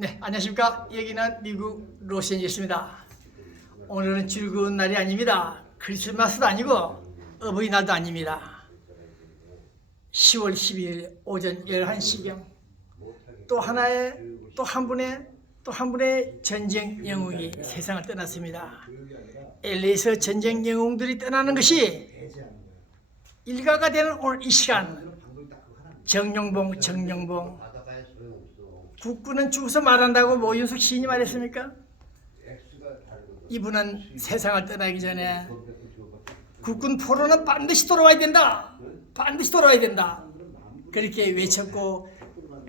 네, 안녕하십니까. 여기는 미국 로스앤젤스입니다. 오늘은 즐거운 날이 아닙니다. 크리스마스도 아니고 어버이날도 아닙니다. 10월 12일 오전 11시경 또 하나의 또 한 분의 또 한 분의 전쟁 영웅이 세상을 떠났습니다. LA에서 전쟁 영웅들이 떠나는 것이 일가가 되는 오늘 이 시간 정영봉 정영봉 국군은 죽어서 말한다고 모윤석 시인이 말했습니까? 이분은 세상을 떠나기 전에 국군 포로는 반드시 돌아와야 된다. 반드시 돌아와야 된다. 그렇게 외쳤고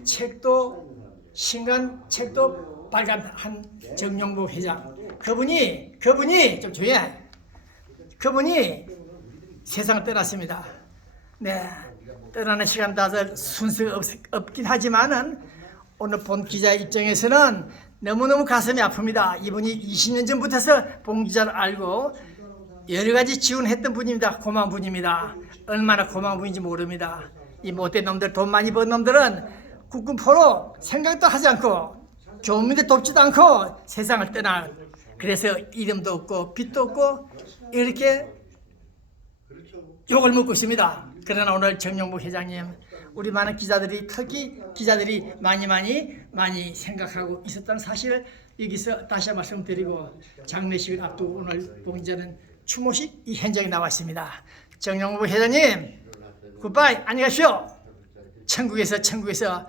책도 신간 책도 발간한 정영복 회장. 그분이 그분이 좀 조용해. 그분이 세상을 떠났습니다. 네, 떠나는 시간 다들 순서가 없, 없긴 하지만은 오늘 본 기자 입장에서는 너무너무 가슴이 아픕니다. 이분이 20년 전부터서 본 기자를 알고 여러 가지 지원했던 분입니다. 고마운 분입니다. 얼마나 고마운 분인지 모릅니다. 이 못된 놈들, 돈 많이 번 놈들은 국군 포로 생각도 하지 않고 교민들 돕지도 않고 세상을 떠나. 그래서 이름도 없고 빚도 없고 이렇게 욕을 먹고 있습니다. 그러나 오늘 정영복 회장님, 우리 많은 기자들이 특히 기자들이 많이 많이 많이 생각하고 있었다는 사실을 여기서 다시 한번 말씀드리고 장례식을 앞두고 오늘 봉자는 추모식 이 현장에 나와 있습니다. 정영복 회장님, 굿바이 안녕히 가십시오. 천국에서 천국에서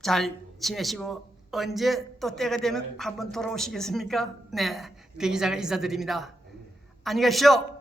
잘 지내시고 언제 또 때가 되면 한번 돌아오시겠습니까? 네, 배 기자가 인사드립니다. 안녕히 가십시오.